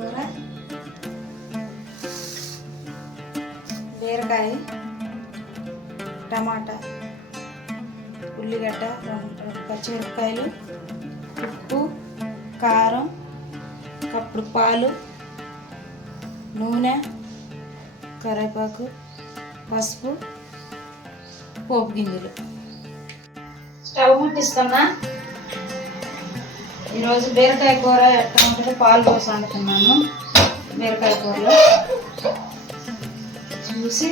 కూర బీరకాయ టమాటా ఉల్లిగడ్డ పచ్చిమిరపకాయలు ఉప్పు కారం కప్పుడు పాలు నూనె కరివేపాకు పసుపు పోపు గింజలు. స్టవ్ ముట్టిస్తున్నా. ఈరోజు బీరకాయ కూర ఎట్లా ఉంటుందో పాలు పోసి వండుతున్నాను బీరకాయ కూరలో. చూసి.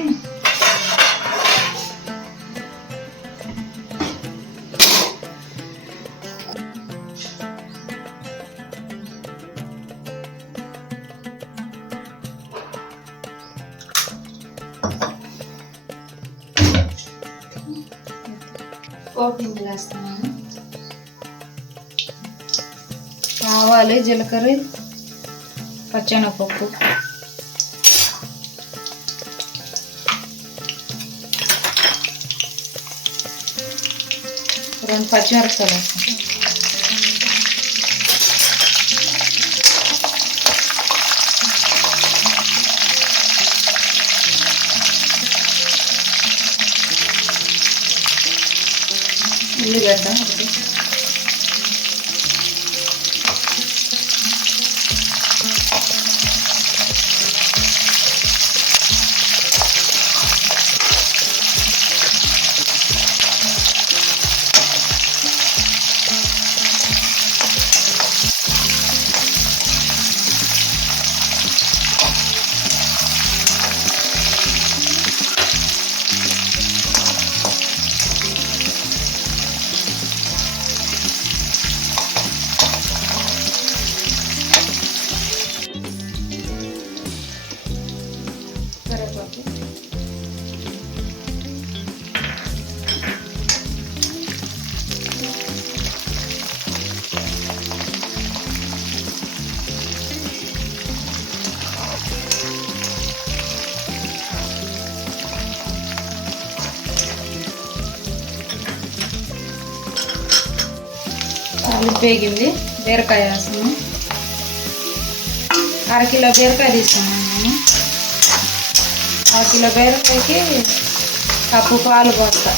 ఓపెన్ చేస్తున్నాను. ఆవాలు జీలకర్ర పచ్చెనపప్పు. రెండు పచ్చిమిరపకాయలు వేస్తాం. ఉల్లిగడ్డ. అది పేగింది బీరకాయ వేస్తున్నాం అరకిలో బీరకాయ తీసుకున్నాను నేను. ఆ కిలో బీరకాయకి కప్పు పాలు పోస్తా.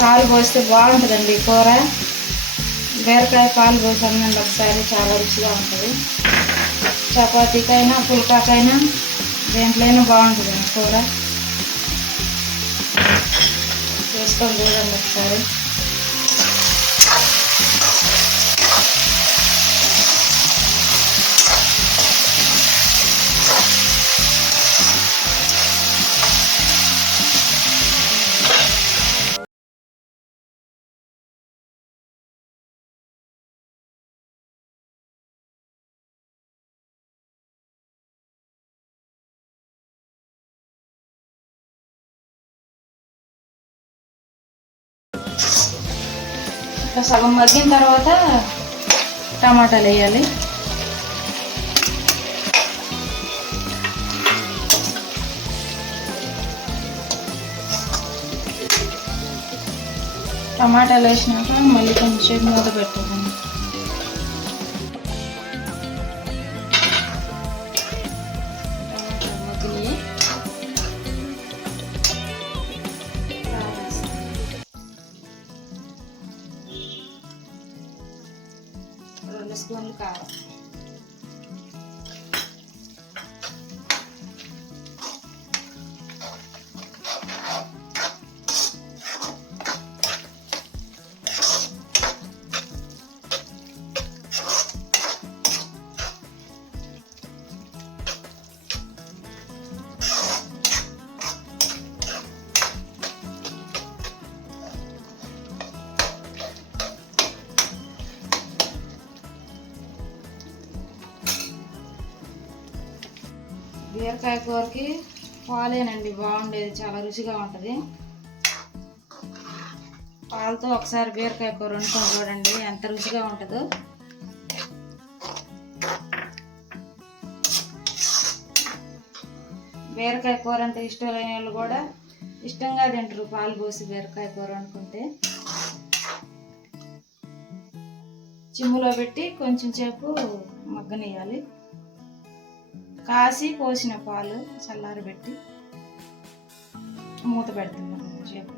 పాలు పోస్తే బాగుంటుందండి కూర. బీరకాయ పాలు పోసి అన్నండి ఒకసారి చాలా రుచిగా ఉంటుంది. చపాతీకైనా పుల్కాకైనా దేంట్లోనైనా బాగుంటుందండి కూర. చేసుకొని చూడండి ఒకసారి ఇట్లా సగం మగ్గిన తర్వాత టమాటాలు వేయాలి. టమాటాలు వేసినాక మళ్ళీ కొంచెం మూత పెట్టాలి బీరకాయ కూరకి పాలేనండి బాగుండేది చాలా రుచిగా ఉంటుంది. పాలతో ఒకసారి బీరకాయ కూర వండుకొని చూడండి ఎంత రుచిగా ఉంటుందో. బీరకాయ కూర అంటే ఇష్టం లేని వాళ్ళు కూడా ఇష్టంగా తింటారు పాలు పోసి బీరకాయ కూర అనుకుంటే చిమ్ములో పెట్టి కొంచెం సేపు మగ్గనియాలి కాసి పోసిన పాలు చల్లారబెట్టి మూత పెడుతున్నాం కొంచెంసేపు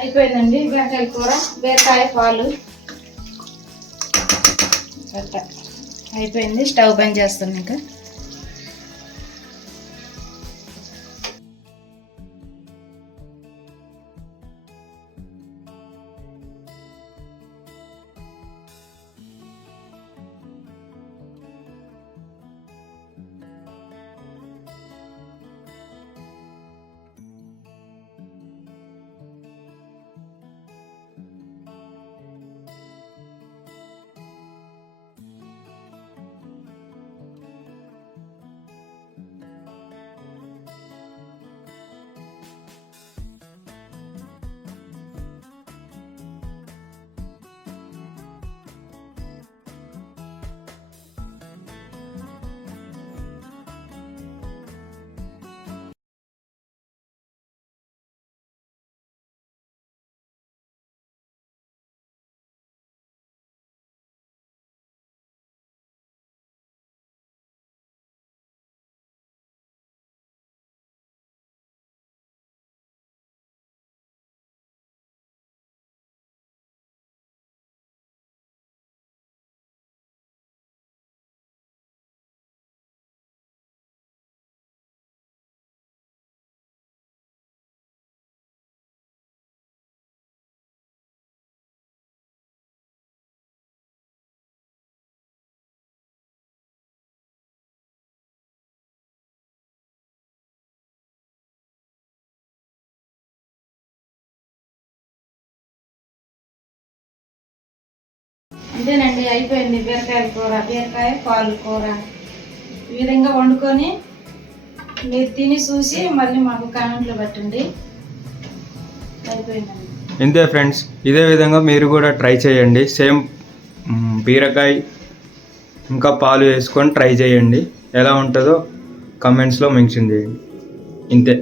అయిపోయిందండి బీరకాయ కూర బీరకాయ పాలు. అయిపోయింది స్టవ్ బంద్ చేస్తాను ఇంకా. అంతేనండి అయిపోయింది బీరకాయల కూర బీరకాయ పాలు కూర. ఈ విధంగా వండుకొని మీరు తిని చూసి మళ్ళీ మాకు కామెంట్లో పెట్టండి. అయిపోయిందండి. ఇంతే ఫ్రెండ్స్ ఇదే విధంగా మీరు కూడా ట్రై చేయండి. సేమ్ బీరకాయ ఇంకా పాలు వేసుకొని ట్రై చేయండి. ఎలా ఉంటుందో కమెంట్స్లో మెన్షన్ చేయండి. ఇంతే.